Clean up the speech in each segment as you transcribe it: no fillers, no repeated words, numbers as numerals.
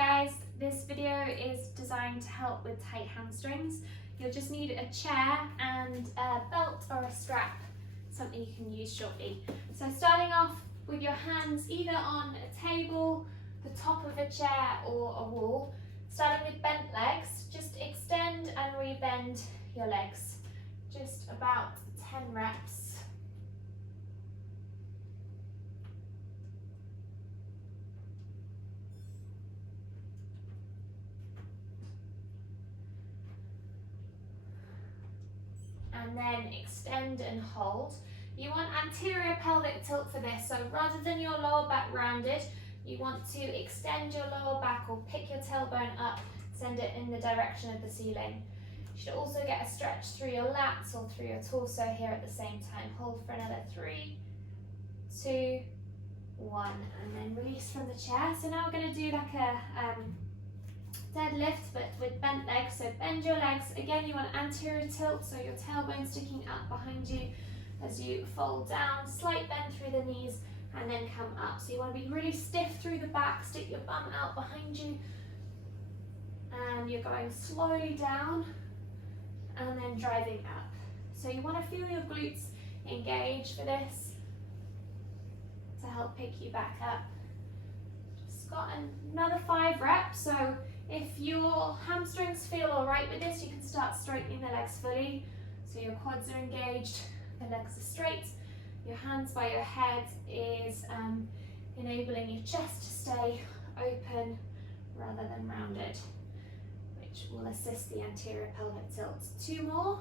guys, this video is designed to help with tight hamstrings. You'll just need a chair and a belt or a strap, something you can use shortly. So starting off with your hands either on a table, the top of a chair or a wall. Starting with bent legs, just extend and rebend your legs. Just about 10 reps. And then extend and hold. You want anterior pelvic tilt for this, so rather than your lower back rounded, you want to extend your lower back or pick your tailbone up, send it in the direction of the ceiling. You should also get a stretch through your lats or through your torso here at the same time. Hold for another 3, 2, 1, and then release from the chair. So now we're going to do like a deadlift, but with bent legs. So bend your legs. Again, you want anterior tilt, so your tailbone sticking up behind you as you fold down. Slight bend through the knees and then come up. So you want to be really stiff through the back. Stick your bum out behind you. And you're going slowly down and then driving up. So you want to feel your glutes engage for this to help pick you back up. Just got another 5 reps. So if your hamstrings feel all right with this, you can start straightening the legs fully. So your quads are engaged, the legs are straight, your hands by your head is enabling your chest to stay open rather than rounded, which will assist the anterior pelvic tilt. 2 more.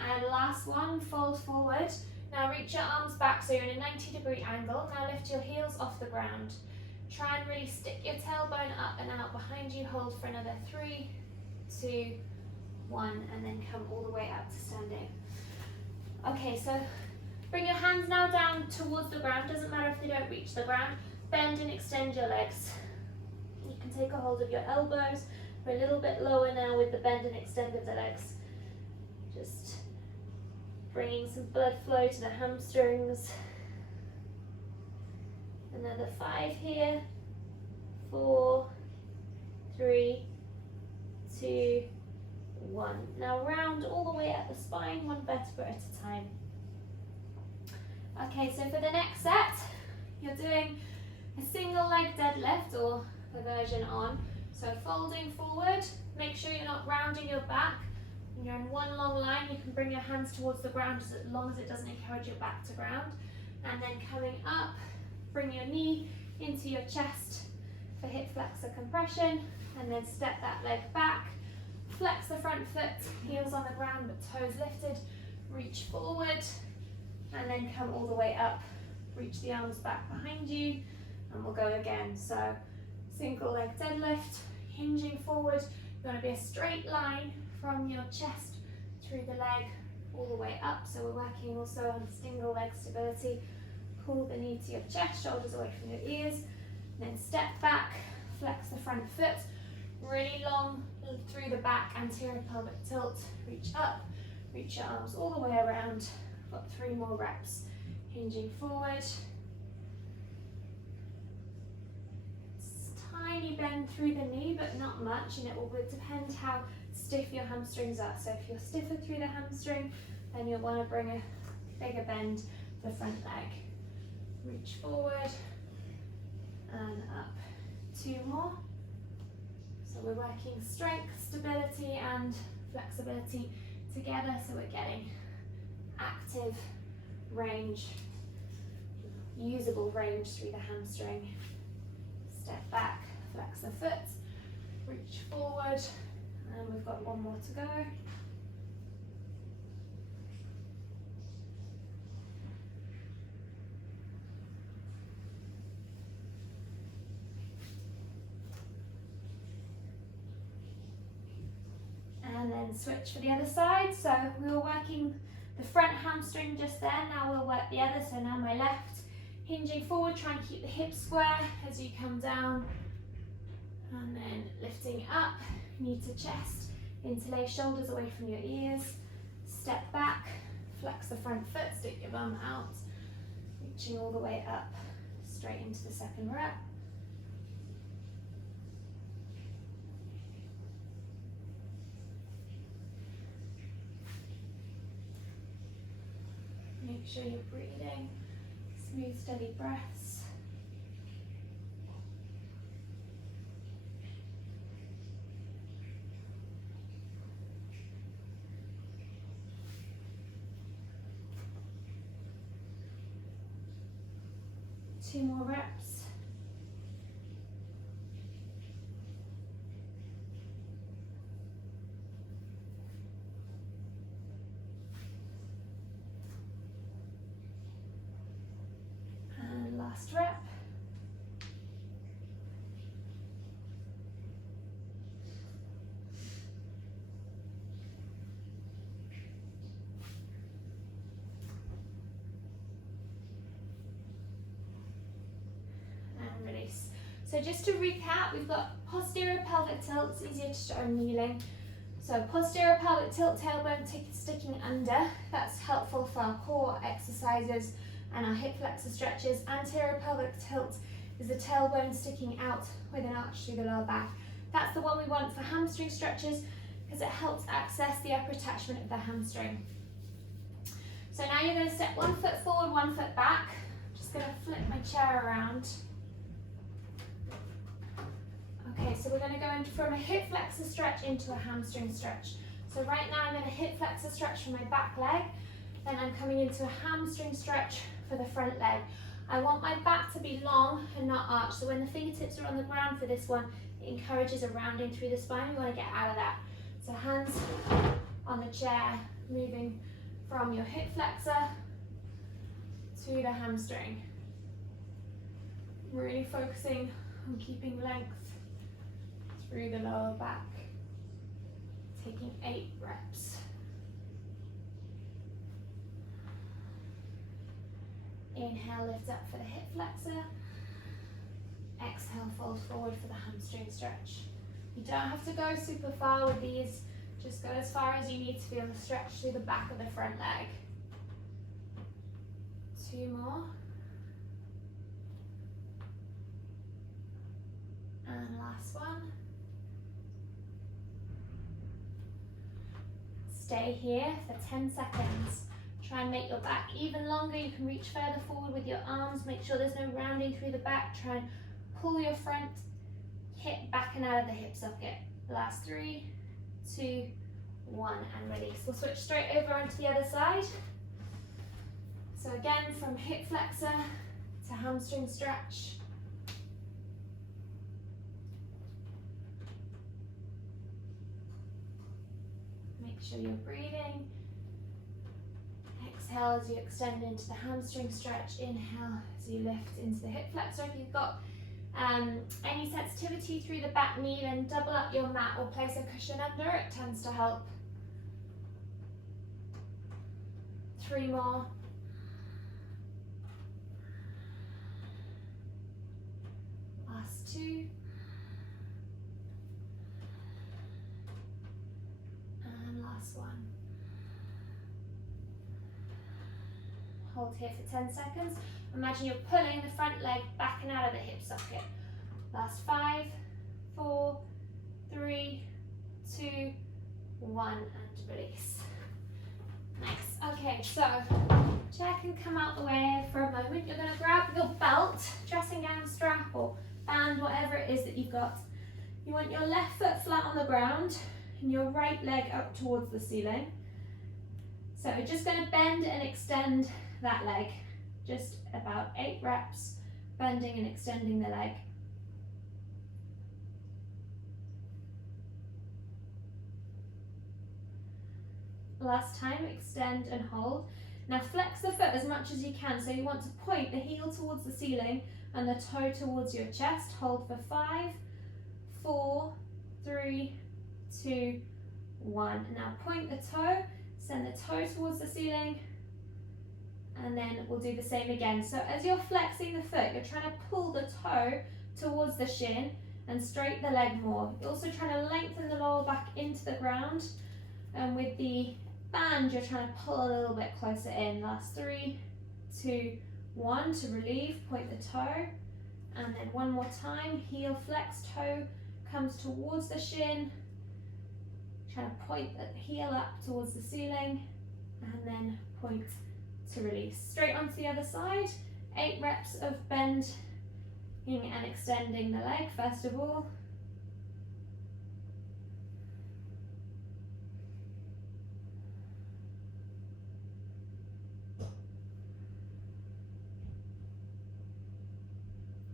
And last one, fold forward. Now reach your arms back so you're in a 90-degree angle. Now lift your heels off the ground. Try and really stick your tailbone up and out behind you. Hold for another 3, 2, 1, and then come all the way up to standing. Okay, so bring your hands now down towards the ground. Doesn't matter if they don't reach the ground. Bend and extend your legs. You can take a hold of your elbows. We're a little bit lower now with the bend and extend of the legs. Just bringing some blood flow to the hamstrings. Another 5 here. 4, 3, 2, 1. Now round all the way up the spine, 1 vertebra at a time. Okay, so for the next set, you're doing a single leg deadlift or the version on. So folding forward, make sure you're not rounding your back. When you're in one long line, you can bring your hands towards the ground as long as it doesn't encourage your back to ground. And then coming up, bring your knee into your chest for hip flexor compression, and then step that leg back. Flex the front foot, heels on the ground but toes lifted. Reach forward and then come all the way up. Reach the arms back behind you and we'll go again. So single leg deadlift, hinging forward. You want to be a straight line from your chest through the leg all the way up. So we're working also on single leg stability. Pull the knee to your chest, shoulders away from your ears. Then step back, flex the front foot. Really long through the back, anterior pelvic tilt. Reach up, reach your arms all the way around. Got 3 more reps. Hinging forward. Tiny bend through the knee, but not much, and it will depend how stiff your hamstrings are. So if you're stiffer through the hamstring, then you'll want to bring a bigger bend to the front leg. Reach forward and up. 2 more. So we're working strength, stability and flexibility together, so we're getting active range, usable range through the hamstring. Step back, flex the foot, reach forward, and we've got 1 more to go. And then switch for the other side. So we were working the front hamstring just there, now we'll work the other. So now my left, hinging forward, try and keep the hips square as you come down. And then lifting up, knee to chest, interlace shoulders away from your ears. Step back, flex the front foot, stick your bum out, reaching all the way up, straight into the second rep. Make sure you're breathing, smooth, steady breaths. Two more reps. And last rep. And release. So just to recap, we've got posterior pelvic tilt, it's easier to show kneeling. So posterior pelvic tilt, tailbone sticking under, that's helpful for our core exercises and our hip flexor stretches. Anterior pelvic tilt is the tailbone sticking out with an arch through the lower back. That's the one we want for hamstring stretches because it helps access the upper attachment of the hamstring. So now you're going to step 1 foot forward, 1 foot back. I'm just going to flip my chair around. Okay, so we're going to go from a hip flexor stretch into a hamstring stretch. So right now I'm in a hip flexor stretch for my back leg, then I'm coming into a hamstring stretch for the front leg. I want my back to be long and not arched, so when the fingertips are on the ground for this one, it encourages a rounding through the spine. We want to get out of that. So hands on the chair, moving from your hip flexor to the hamstring. Really focusing on keeping length through the lower back. Taking 8 reps. Inhale, lift up for the hip flexor. Exhale, fold forward for the hamstring stretch. You don't have to go super far with these, just go as far as you need to feel the stretch through the back of the front leg. 2 more. And last one. Stay here for 10 seconds. Try and make your back even longer. You can reach further forward with your arms. Make sure there's no rounding through the back. Try and pull your front hip back and out of the hip socket. Last 3, 2, 1, and release. We'll switch straight over onto the other side. So again, from hip flexor to hamstring stretch. Make sure you're breathing. Exhale as you extend into the hamstring stretch. Inhale as you lift into the hip flexor. If you've got any sensitivity through the back knee, then double up your mat or place a cushion under. It tends to help. 3 more. Last 2. And last 1. Hold here for 10 seconds. Imagine you're pulling the front leg back and out of the hip socket. Last 5, 4, 3, 2, 1, and release. Nice. Okay, so chair can come out the way for a moment. You're going to grab your belt, dressing gown strap or band, whatever it is that you've got. You want your left foot flat on the ground and your right leg up towards the ceiling. So we're just going to bend and extend that leg. Just about 8 reps, bending and extending the leg. Last time, extend and hold. Now flex the foot as much as you can. So you want to point the heel towards the ceiling and the toe towards your chest. Hold for 5, 4, 3, 2, 1. Now point the toe, send the toe towards the ceiling, and then we'll do the same again. So as you're flexing the foot, you're trying to pull the toe towards the shin and straighten the leg more. You're also trying to lengthen the lower back into the ground, and with the band you're trying to pull a little bit closer in. Last 3, 2, 1 to relieve, point the toe, and then one more time, heel flex, toe comes towards the shin, trying to point the heel up towards the ceiling, and then point to release. Straight onto the other side, 8 reps of bending and extending the leg first of all.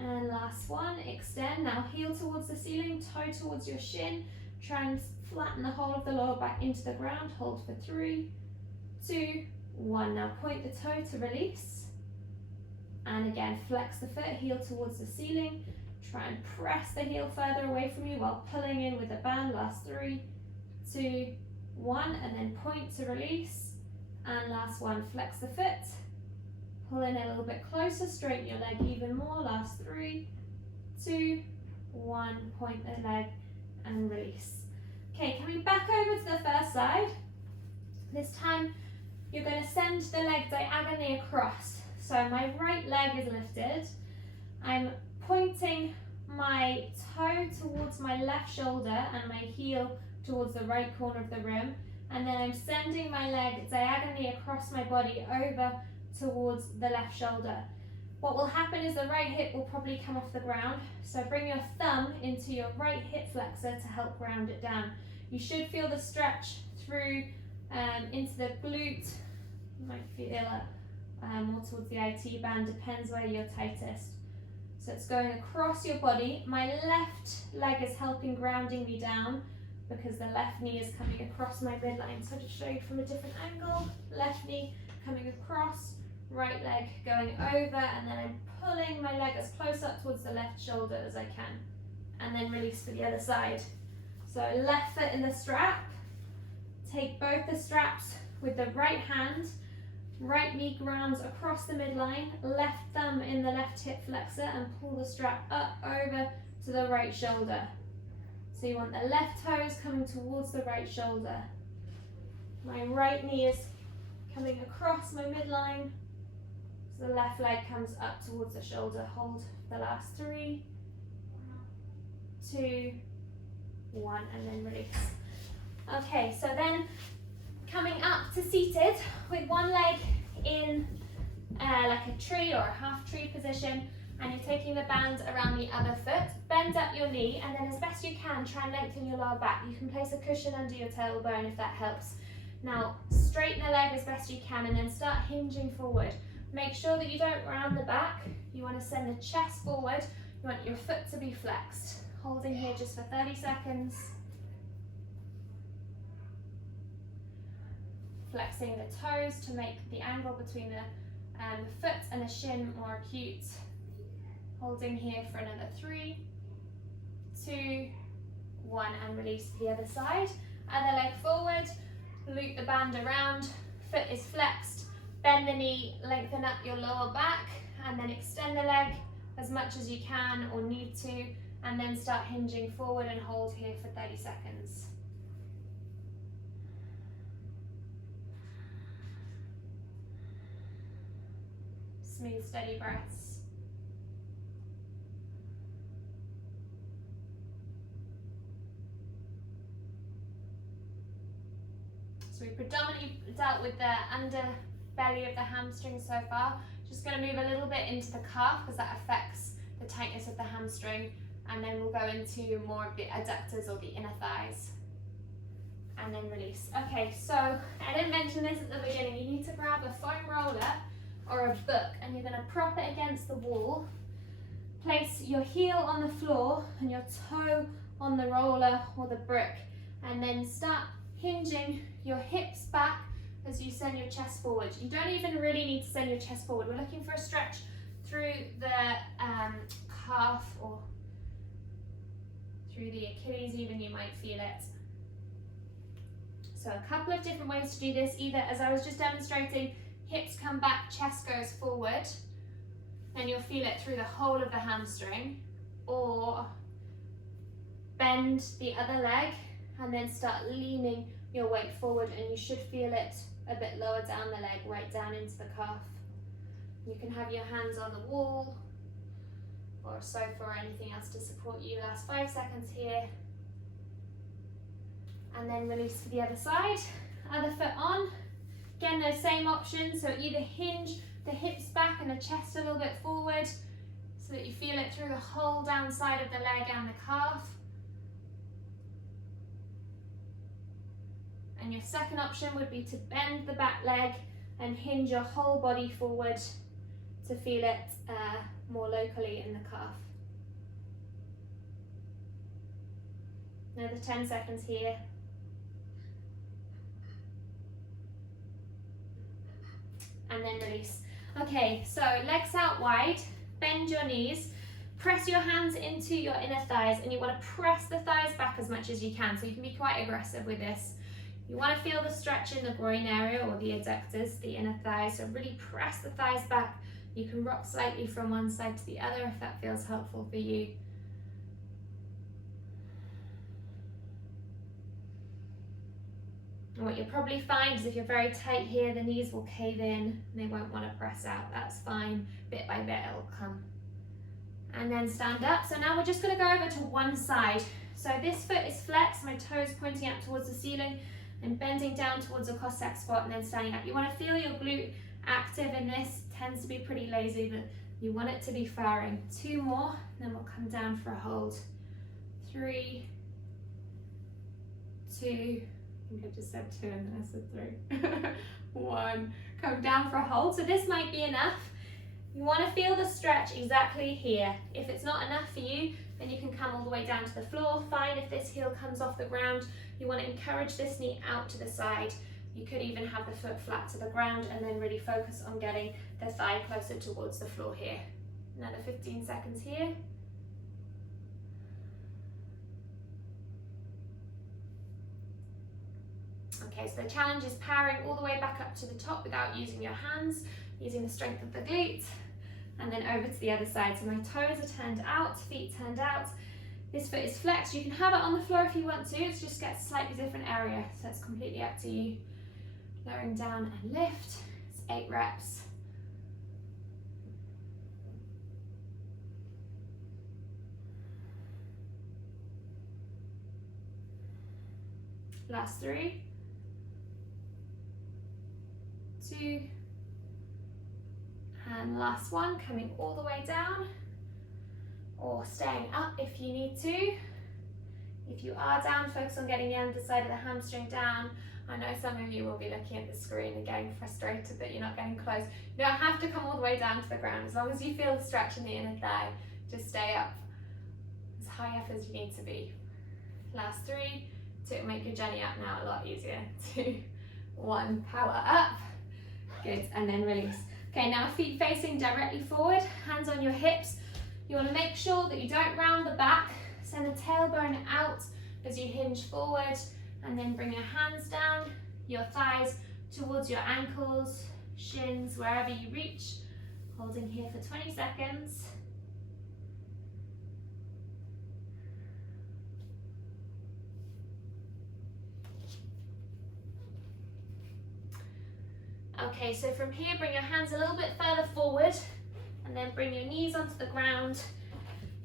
And last one, extend. Now heel towards the ceiling, toe towards your shin. Try and flatten the whole of the lower back into the ground. Hold for 3, 2, 1. Now point the toe to release. And again, flex the foot, heel towards the ceiling. Try and press the heel further away from you while pulling in with the band. Last 3, 2, 1. And then point to release. And last one, flex the foot. Pull in a little bit closer, straighten your leg even more. Last 3, 2, 1. Point the leg and release. Okay, coming back over to the first side. This time you're going to send the leg diagonally across. So my right leg is lifted. I'm pointing my toe towards my left shoulder and my heel towards the right corner of the room. And then I'm sending my leg diagonally across my body over towards the left shoulder. What will happen is the right hip will probably come off the ground, so bring your thumb into your right hip flexor to help ground it down. You should feel the stretch through into the glute. You might feel it more towards the IT band, depends where you're tightest. So it's going across your body. My left leg is helping grounding me down because the left knee is coming across my midline. So I'll just show you from a different angle. Left knee coming across, right leg going over, and then I'm pulling my leg as close up towards the left shoulder as I can, and then release for the other side. So left foot in the strap, take both the straps with the right hand, right knee grounds across the midline, left thumb in the left hip flexor, and pull the strap up over to the right shoulder. So you want the left toes coming towards the right shoulder. My right knee is coming across my midline, so the left leg comes up towards the shoulder. Hold the last 3, 2, 1, and then release. Okay, so then coming up to seated with one leg in like a tree or a half tree position, and you're taking the band around the other foot. Bend up your knee, and then as best you can, try and lengthen your lower back. You can place a cushion under your tailbone if that helps. Now, straighten the leg as best you can and then start hinging forward. Make sure that you don't round the back. You want to send the chest forward. You want your foot to be flexed. Holding here just for 30 seconds. Flexing the toes to make the angle between the foot and the shin more acute. Holding here for another 3, 2, 1, and release to the other side. Other leg forward. Loop the band around, foot is flexed, bend the knee, lengthen up your lower back, and then extend the leg as much as you can or need to, and then start hinging forward and hold here for 30 seconds. Smooth, steady breaths. So we predominantly dealt with the underbelly of the hamstring so far. Just going to move a little bit into the calf because that affects the tightness of the hamstring, and then we'll go into more of the adductors or the inner thighs. And then release. Okay, so I didn't mention this at the beginning. You need to grab a foam roller or a book, and you're going to prop it against the wall. Place your heel on the floor and your toe on the roller or the brick, and then start hinging your hips back as you send your chest forward. You don't even really need to send your chest forward. We're looking for a stretch through the calf or through the Achilles even, you might feel it. So a couple of different ways to do this, either as I was just demonstrating, hips come back, chest goes forward, and you'll feel it through the whole of the hamstring, or bend the other leg and then start leaning your weight forward, and you should feel it a bit lower down the leg, right down into the calf. You can have your hands on the wall or a sofa or anything else to support you. Last 5 seconds here. And then release to the other side. Other foot on. Again, those same options, so either hinge the hips back and the chest a little bit forward so that you feel it through the whole downside of the leg and the calf. And your second option would be to bend the back leg and hinge your whole body forward to feel it more locally in the calf. Another 10 seconds here. And then release. Okay, so legs out wide, bend your knees, press your hands into your inner thighs, and you want to press the thighs back as much as you can, so you can be quite aggressive with this. You want to feel the stretch in the groin area or the adductors, the inner thighs, so really press the thighs back. You can rock slightly from one side to the other if that feels helpful for you. And what you'll probably find is if you're very tight here, the knees will cave in and they won't want to press out. That's fine. Bit by bit it'll come. And then stand up. So now we're just going to go over to one side. So this foot is flexed, my toes pointing up towards the ceiling and bending down towards a Cossack squat and then standing up. You want to feel your glute active in this. It tends to be pretty lazy, but you want it to be firing. 2 more, and then we'll come down for a hold. 3, 2, I think I just said 2 and then I said 3. 1, come down for a hold. So this might be enough. You want to feel the stretch exactly here. If it's not enough for you, then you can come all the way down to the floor. Fine if this heel comes off the ground. You want to encourage this knee out to the side. You could even have the foot flat to the ground and then really focus on getting the thigh closer towards the floor here. Another 15 seconds here. Okay, so the challenge is powering all the way back up to the top without using your hands, using the strength of the glute, and then over to the other side. So my toes are turned out, feet turned out. This foot is flexed. You can have it on the floor if you want to. It just gets a slightly different area, so it's completely up to you. Lowering down and lift. It's 8 reps. Last 3, 2, and last 1, coming all the way down or staying up if you need to. If you are down, focus on getting the underside of the hamstring down. I know some of you will be looking at the screen and getting frustrated that you're not getting close. You don't have to come all the way down to the ground. As long as you feel the stretch in the inner thigh, just stay up as high up as you need to be. Last 3, 2, make your journey up now a lot easier. 2, 1, power up. Good, and then release. Okay, now feet facing directly forward, hands on your hips. You want to make sure that you don't round the back. Send the tailbone out as you hinge forward, and then bring your hands down, your thighs towards your ankles, shins, wherever you reach. Holding here for 20 seconds. Okay, so from here, bring your hands a little bit further forward and then bring your knees onto the ground.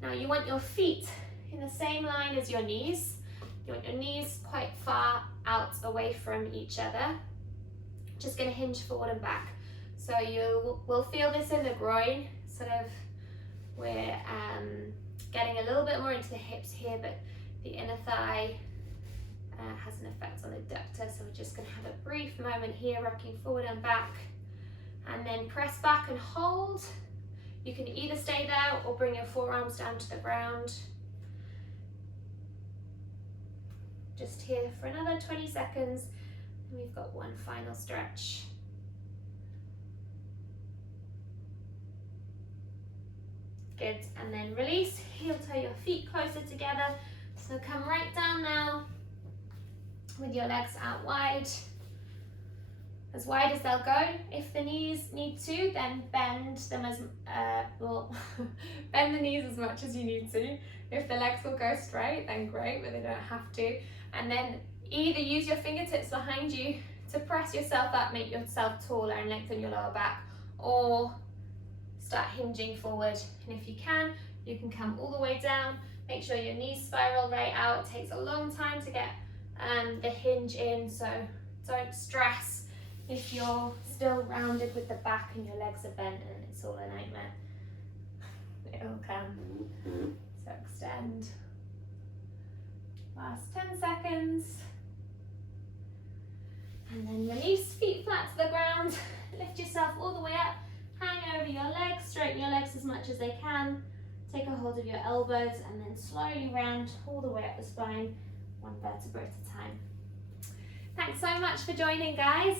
Now you want your feet in the same line as your knees. You want your knees quite far out away from each other. Just going to hinge forward and back. So you will feel this in the groin, sort of, we're getting a little bit more into the hips here, but the inner thigh has an effect on the adductor, so we're just going to have a brief moment here, rocking forward and back, and then press back and hold. You can either stay there or bring your forearms down to the ground. Just here for another 20 seconds, and we've got one final stretch. Good, and then release, heel toe your feet closer together. So come right down now, with your legs out wide as they'll go. If the knees need to, then bend them bend the knees as much as you need to. If the legs will go straight, then great, but they don't have to. And then either use your fingertips behind you to press yourself up, make yourself taller and lengthen your lower back, or start hinging forward. And if you can come all the way down. Make sure your knees spiral right out. It takes a long time to get the hinge in, so don't stress if you're still rounded with the back and your legs are bent and it's all a nightmare. It all can. So extend. Last 10 seconds. And then release, feet flat to the ground. Lift yourself all the way up. Hang over your legs, straighten your legs as much as they can. Take a hold of your elbows and then slowly round all the way up the spine, one vertebra at a time. Thanks so much for joining, guys.